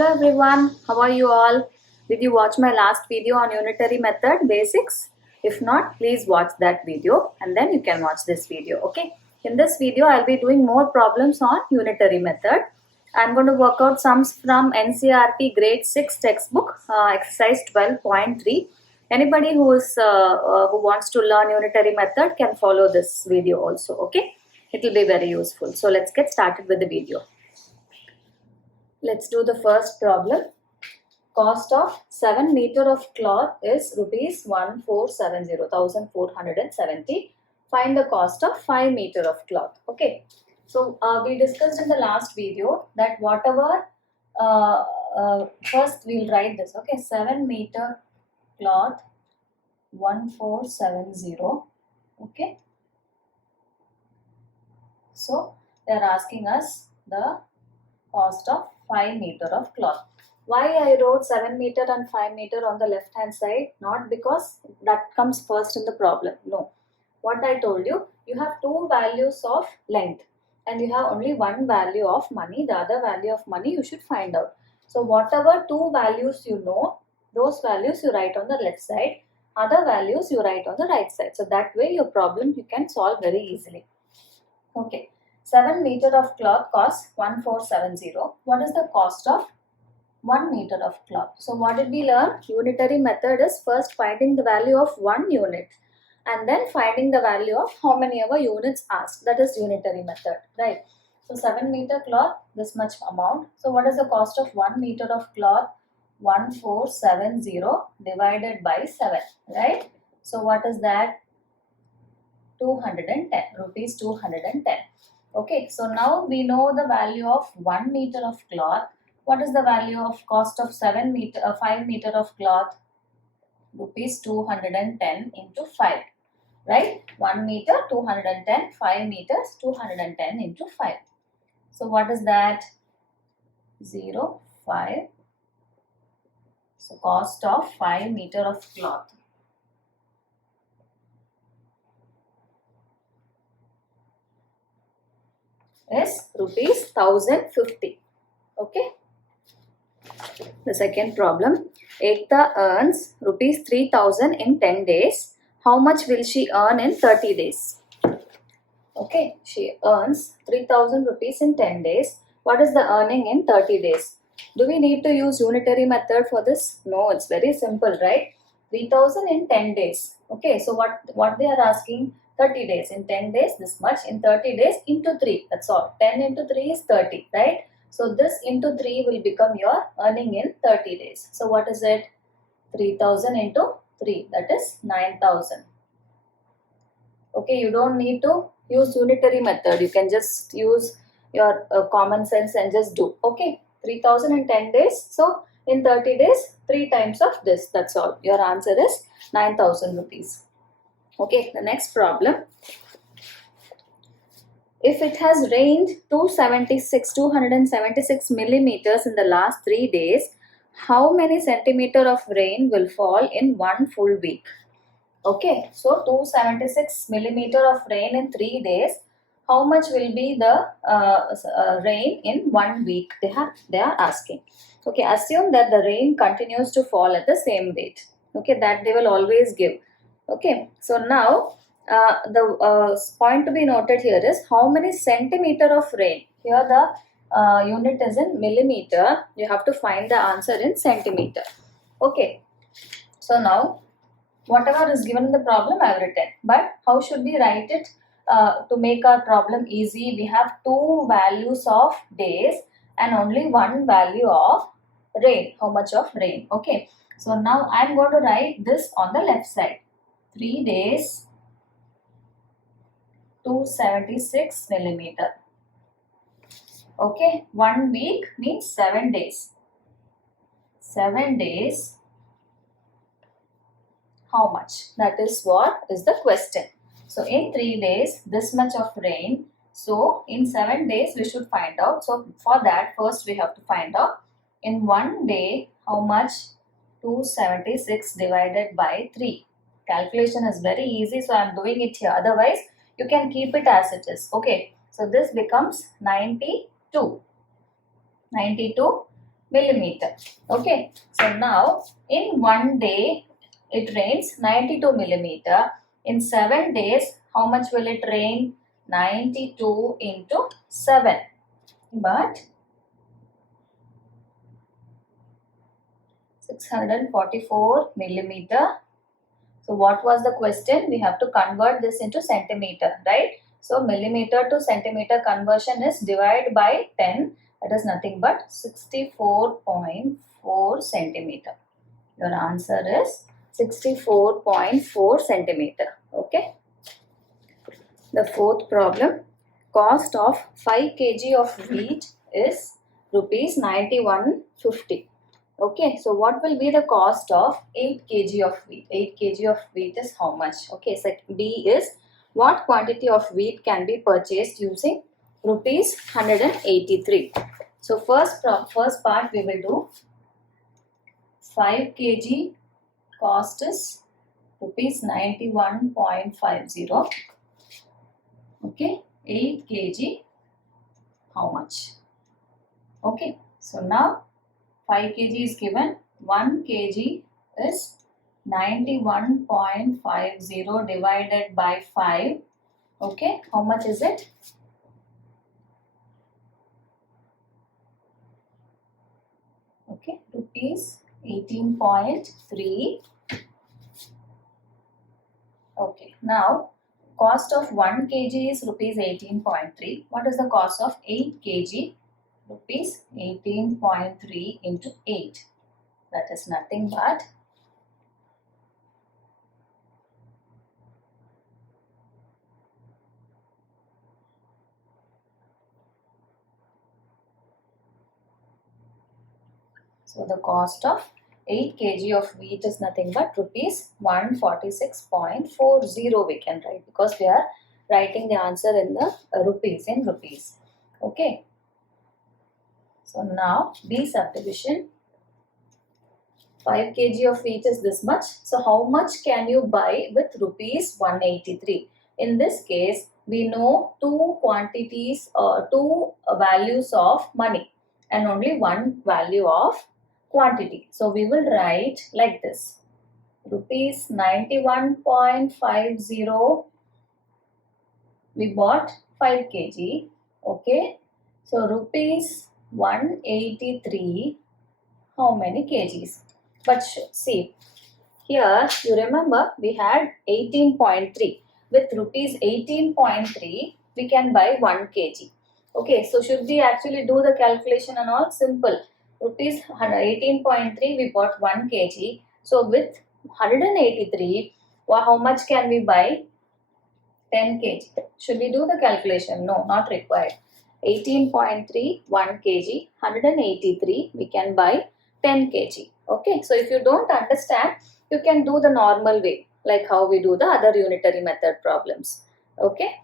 Hello everyone, how are you all? Did you watch my last video on unitary method basics? If not, please watch that video and then you can watch this video, okay? In this video, I'll be doing more problems on unitary method. I'm going to work out sums from NCERT grade 6 textbook, exercise 12.3. Anybody who wants to learn unitary method can follow this video also, okay? It will be very useful. So let's get started with the video. Let's do the first problem. Cost of 7 meter of cloth is rupees 1470. Find the cost of 5 meter of cloth. Okay. So we discussed in the last video that whatever, first we'll write this. Okay. 7 meter cloth 1470. Okay. So they are asking us the cost of 5 meter of cloth. Why I wrote 7 meter and 5 meter on the left hand side? Not because that comes first in the problem. No. What I told you, you have two values of length and you have only one value of money. The other value of money you should find out. So whatever two values you know, those values you write on the left side. Other values you write on the right side. So that way your problem you can solve very easily. Okay. 7 meter of cloth costs 1470. What is the cost of 1 meter of cloth? So what did we learn? Unitary method is first finding the value of one unit and then finding the value of how many ever units asked. That is unitary method, right? So 7 meter cloth, this much amount. So what is the cost of 1 meter of cloth? 1470 divided by 7, right? So what is that? 210 rupees 210. Okay, so now we know the value of 1 meter of cloth. What is the value of cost of 5 meter of cloth? Rupees 210 into 5, right? 1 meter 210, 5 meters 210 into 5. So what is that? 0, 5. So cost of 5 meter of cloth. Is rupees 1050. Okay. The second problem. Ekta earns rupees 3000 in 10 days. How much will she earn in 30 days? Okay. She earns 3000 rupees in 10 days. What is the earning in 30 days? Do we need to use unitary method for this? No, it's very simple, right? 3000 in 10 days. Okay. So what they are asking? 30 days. In 10 days, this much. In 30 days, into 3. That's all. 10 into 3 is 30, right? So this into 3 will become your earning in 30 days. So what is it? 3000 into 3. That is 9000. Okay, you don't need to use unitary method. You can just use your common sense and just do. Okay, 3000 in 10 days. So in 30 days, 3 times of this. That's all. Your answer is 9000 rupees. Okay, the next problem. If it has rained 276 millimeters in the last 3 days, how many centimeter of rain will fall in one full week? Okay, so 276 millimeter of rain in 3 days. How much will be the rain in 1 week? They are asking. Okay, assume that the rain continues to fall at the same rate. Okay, that they will always give. Okay, so now the point to be noted here is how many centimeter of rain. Here the unit is in millimeter. You have to find the answer in centimeter. Okay, so now whatever is given in the problem I have written. But how should we write it to make our problem easy? We have two values of days and only one value of rain. How much of rain? Okay, so now I am going to write this on the left side. 3 days, 276 millimeter. Okay, 1 week means 7 days. 7 days, how much? That is what is the question. So in 3 days, this much of rain. So in 7 days, we should find out. So for that, first we have to find out in 1 day, how much? 276 divided by 3. Calculation is very easy, so I am doing it here. Otherwise, you can keep it as it is. Okay, so this becomes 92. 92 millimeter. Okay, so now in 1 day it rains 92 millimeter. In 7 days, how much will it rain? 92 into 7. But 644 millimeter. So what was the question? We have to convert this into centimeter, right? So millimeter to centimeter conversion is divide by 10. That is nothing but 64.4 centimeter. Your answer is 64.4 centimeter. Okay. The fourth problem. Cost of 5 kg of wheat is rupees 91.50. Okay, so what will be the cost of 8 kg of wheat? 8 kg of wheat is how much? Okay, so B is what quantity of wheat can be purchased using rupees 183. So first part we will do 5 kg cost is rupees 91.50. Okay, 8 kg how much? Okay, so now 5 kg is given, 1 kg is 91.50 divided by 5. Okay, how much is it? Okay, rupees 18.3. Okay, now cost of 1 kg is rupees 18.3. What is the cost of 8 kg? Rupees 18.3 into 8. That is nothing but so the cost of 8 kg of wheat is nothing but rupees 146.40 we can write because we are writing the answer in the rupees in rupees. Okay. So now B subdivision 5 kg of wheat is this much. So how much can you buy with rupees 183? In this case, we know two quantities or two values of money and only one value of quantity. So we will write like this. Rupees 91.50 we bought 5 kg. Okay. So rupees 183 how many kgs? But see, here you remember we had 18.3. With rupees 18.3 we can buy 1 kg. Okay, so should we actually do the calculation and all? Simple. Rupees 18.3 we bought 1 kg. So with 183, well, how much can we buy? 10 kg. Should we do the calculation? No, not required. 18.3, 1 kg, 183, we can buy 10 kg. Okay, so if you don't understand, you can do the normal way, like how we do the other unitary method problems. Okay,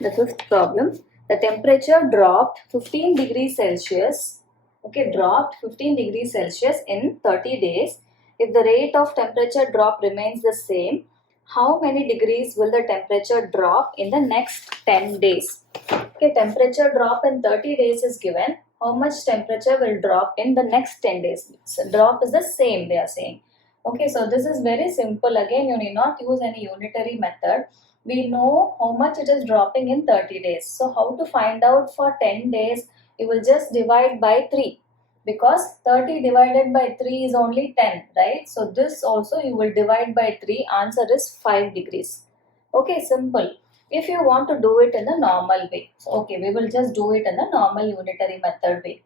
the fifth problem, the temperature dropped 15 degrees Celsius. Okay, dropped 15 degrees Celsius in 30 days. If the rate of temperature drop remains the same, how many degrees will the temperature drop in the next 10 days? Okay, temperature drop in 30 days is given. How much temperature will drop in the next 10 days? So drop is the same, they are saying. Okay, so this is very simple. Again, you need not use any unitary method. We know how much it is dropping in 30 days. So how to find out for 10 days? You will just divide by 3. Because 30 divided by 3 is only 10, right? So this also you will divide by 3. Answer is 5 degrees. Okay, simple. If you want to do it in the normal way. So, okay, we will just do it in the normal unitary method way.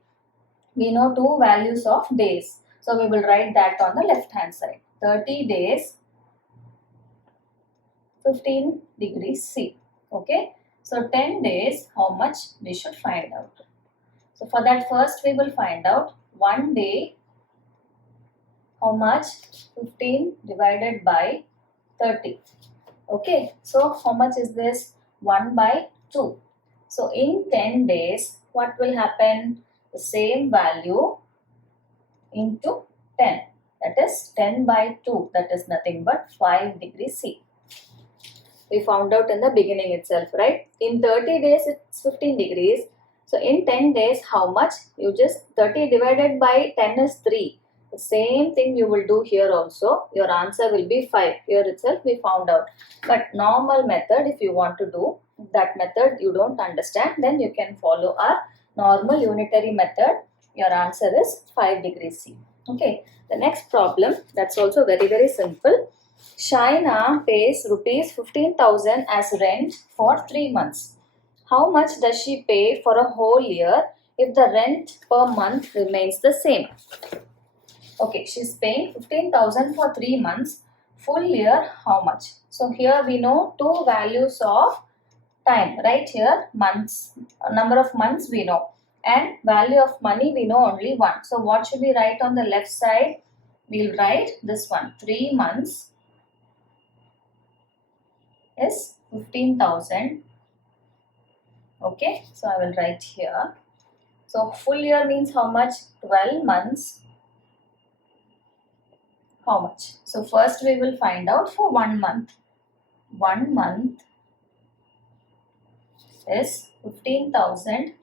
We know two values of days. So, we will write that on the left hand side. 30 days, 15 degrees C. Okay. So, 10 days, how much we should find out. So, for that first we will find out 1 day, how much? 15 divided by 30. Okay, so how much is this? 1 by 2. So in 10 days, what will happen? The same value into 10. That is 10 by 2. That is nothing but 5 degrees C. We found out in the beginning itself, right? In 30 days, it's 15 degrees. So in 10 days, how much? You just 30 divided by 10 is 3. The same thing you will do here also. Your answer will be 5. Here itself we found out. But normal method, if you want to do that method you don't understand, then you can follow our normal unitary method. Your answer is 5 degrees C. Okay. The next problem, that's also very simple. Shaina pays rupees 15,000 as rent for 3 months. How much does she pay for a whole year if the rent per month remains the same? Okay, she's paying 15,000 for 3 months. Full year, how much? So here we know two values of time. Right here, months, number of months we know. And value of money we know only one. So what should we write on the left side? We'll write this one. 3 months is 15,000. Okay, so I will write here. So full year means how much? 12 months. How much? So first we will find out for 1 month. 1 month is 15,000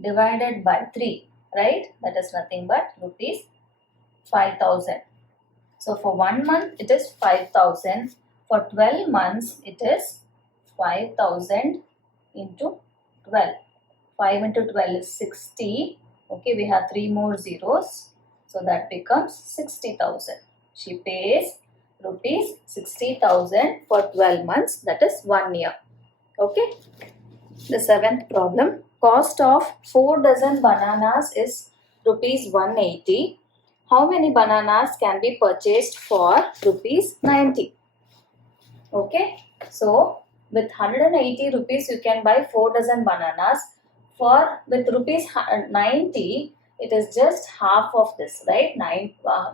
divided by 3, right? That is nothing but rupees 5,000. So for 1 month it is 5,000. For 12 months it is 5,000 into 12. 5 into 12 is 60. Okay, we have 3 more zeros. So that becomes 60,000. She pays rupees 60,000 for 12 months. That is 1 year. Okay. The seventh problem. Cost of 4 dozen bananas is rupees 180. How many bananas can be purchased for rupees 90? Okay. So with 180 rupees you can buy 4 dozen bananas. With rupees 90, it is just half of this, right?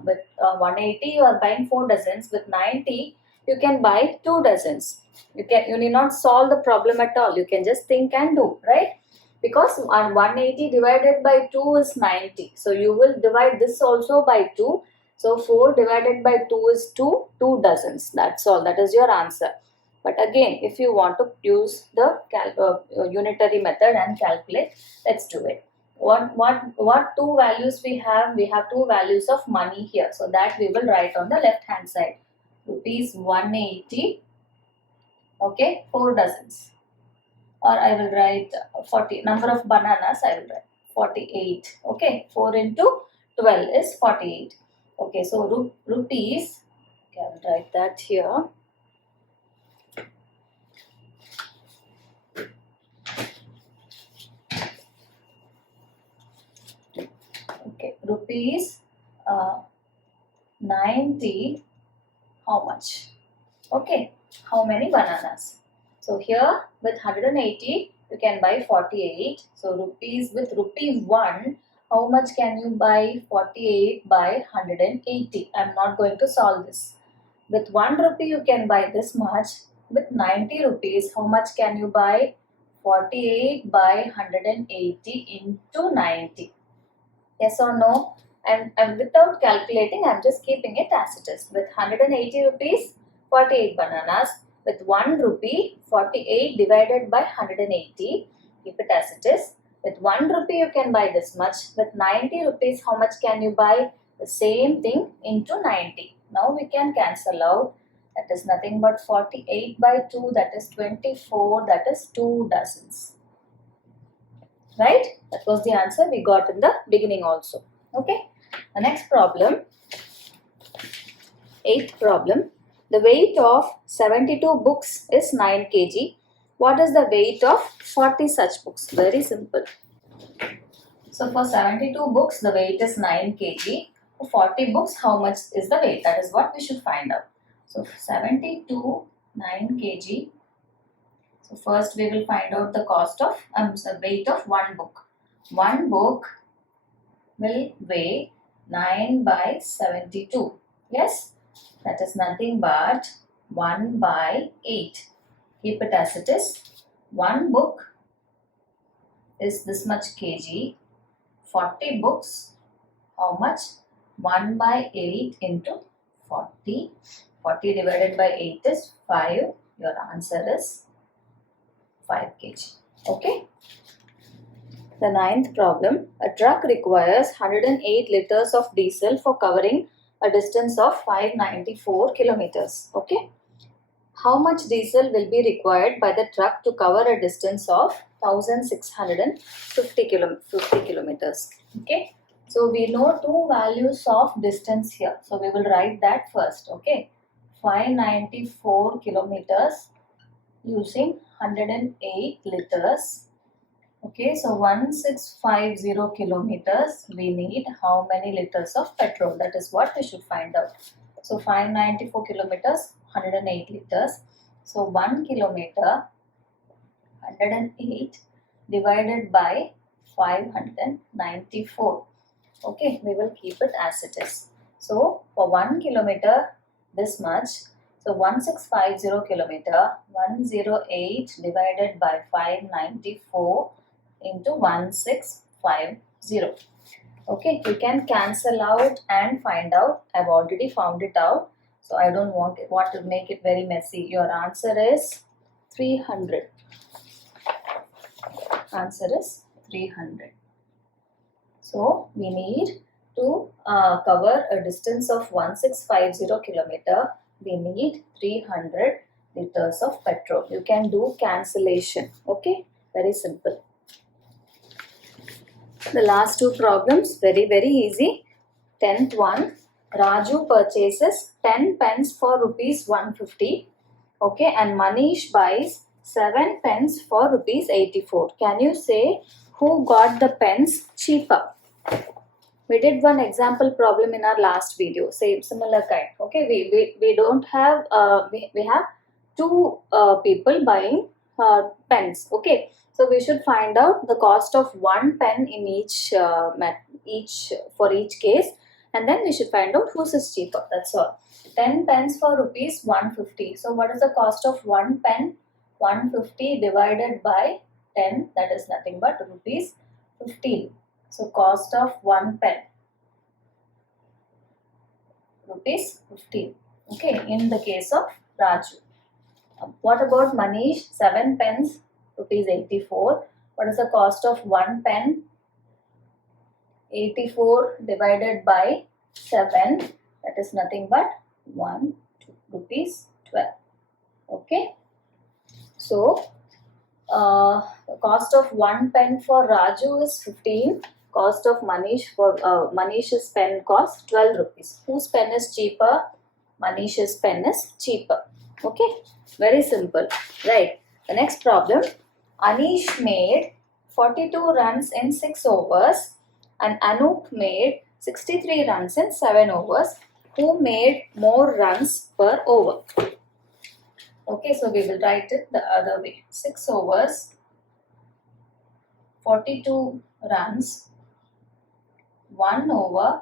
With 180 you are buying 4 dozens. With 90 you can buy 2 dozens. You need not solve the problem at all. You can just think and do, right? Because 180 divided by 2 is 90. So you will divide this also by 2. So 4 divided by 2 is 2 dozens. That's all. That is your answer. But again, if you want to use the unitary method and calculate, let's do it. What two values we have? We have two values of money here. So that we will write on the left hand side. Rupees 180. Okay, 4 dozens. Or I will write 40. Number of bananas I will write 48. Okay, 4 into 12 is 48. Okay, so rupees. Okay, I will write that here. Okay, rupees 90. How much? Okay, how many bananas? So here with 180 you can buy 48. So rupees with rupees 1, how much can you buy 48 by 180? I am not going to solve this. With 1 rupee you can buy this much. With 90 rupees, how much can you buy? 48 by 180 into 90. Yes or no? And without calculating, I am just keeping it as it is. With 180 rupees, 48 bananas. With 1 rupee, 48 divided by 180. Keep it as it is. With 1 rupee, you can buy this much. With 90 rupees, how much can you buy? The same thing into 90. Now we can cancel out. That is nothing but 48 by 2. That is 24. That is 2 dozens. Right? That was the answer we got in the beginning also. Okay. The next problem. 8th problem. The weight of 72 books is 9 kg. What is the weight of 40 such books? Very simple. So for 72 books, the weight is 9 kg. For 40 books, how much is the weight? That is what we should find out. So 72, 9 kg. So first we will find out the cost of, weight of 1 book. 1 book will weigh 9 by 72. Yes, that is nothing but 1 by 8. Keep it as it is. 1 book is this much kg. 40 books, how much? 1 by 8 into 40. 40 divided by 8 is 5. Your answer is 5 kg. Okay. The ninth problem, a truck requires 108 liters of diesel for covering a distance of 594 kilometers. Okay. How much diesel will be required by the truck to cover a distance of 1650 kilometers? Okay. So we know two values of distance here. So we will write that first. Okay. 594 kilometers using 108 liters. Okay, so 1650 kilometers, we need how many liters of petrol? That is what we should find out. So 594 kilometers, 108 liters. So 1 kilometer, 108 divided by 594. Okay, we will keep it as it is. So for 1 kilometer, this much. So 1650 kilometer, 108 divided by 594 into 1650. Okay, you can cancel out and find out. I've already found it out. So I don't want to make it very messy. Your answer is 300. Answer is 300. So we need to cover a distance of 1650 kilometer. We need 300 liters of petrol. You can do cancellation. Okay, very simple. The last two problems, very easy. 10th one, Raju purchases 10 pens for rupees 150. Okay, and Manish buys 7 pens for rupees 84. Can you say who got the pens cheaper? We did one example problem in our last video, same similar kind. Okay, we don't have we have two people buying pens. Okay, so we should find out the cost of one pen in each for each case, and then we should find out whose is cheaper. That's all. 10 pens for rupees 150. So what is the cost of one pen? 150 divided by 10, that is nothing but rupees 15. So cost of one pen, rupees 15. Okay, in the case of Raju. What about Manish? 7 pens, rupees 84. What is the cost of one pen? 84 divided by 7, that is nothing but 1, 2, rupees 12. Okay. So, the cost of one pen for Raju is 15. Cost of Manish for Manish's pen costs 12 rupees. Whose pen is cheaper? Manish's pen is cheaper. Okay, very simple. Right. The next problem. Anish made 42 runs in 6 overs and Anup made 63 runs in 7 overs. Who made more runs per over? Okay, so we will write it the other way. 6 overs, 42 runs, 1 over,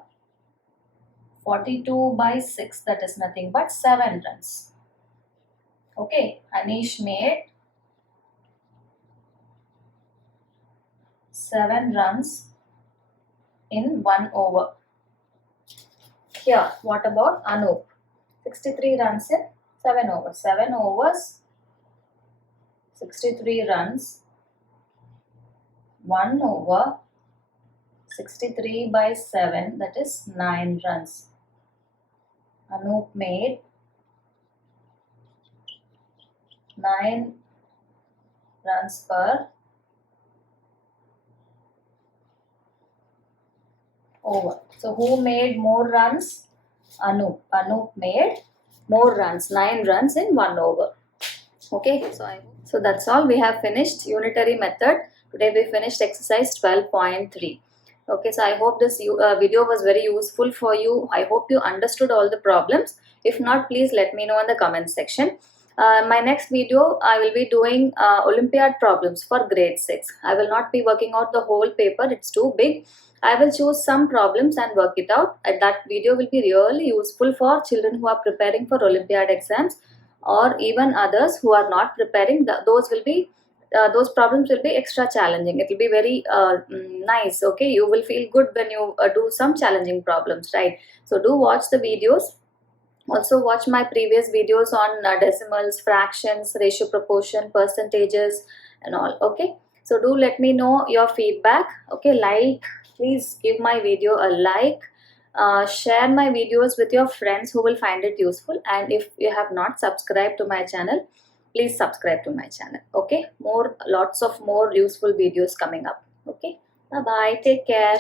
42 by 6, that is nothing but 7 runs. Okay, Anish made 7 runs in 1 over. Here, what about Anup? 63 runs in 7 overs. 7 overs, 63 runs, 1 over, 63 by 7, that is 9 runs. Anup made 9 runs per over. So who made more runs? Anup. Anup made more runs, 9 runs in 1 over. Okay, so that's all. We have finished unitary method. Today we finished exercise 12.3. Okay, so I hope this video was very useful for you. I hope you understood all the problems. If not, please let me know in the comment section. My next video, I will be doing Olympiad problems for grade 6. I will not be working out the whole paper, it's too big. I will choose some problems and work it out. And that video will be really useful for children who are preparing for Olympiad exams, or even others who are not preparing. Those problems will be extra challenging. It will be very nice. Okay, you will feel good when you do some challenging problems, right? So do watch the videos. Also watch my previous videos on decimals, fractions, ratio proportion, percentages and all. Okay, So do let me know your feedback. Okay, please give my video a like. Share my videos with your friends who will find it useful, and if you have not subscribed to my channel, please subscribe to my channel. Okay, lots of more useful videos coming up. Okay, bye bye, take care.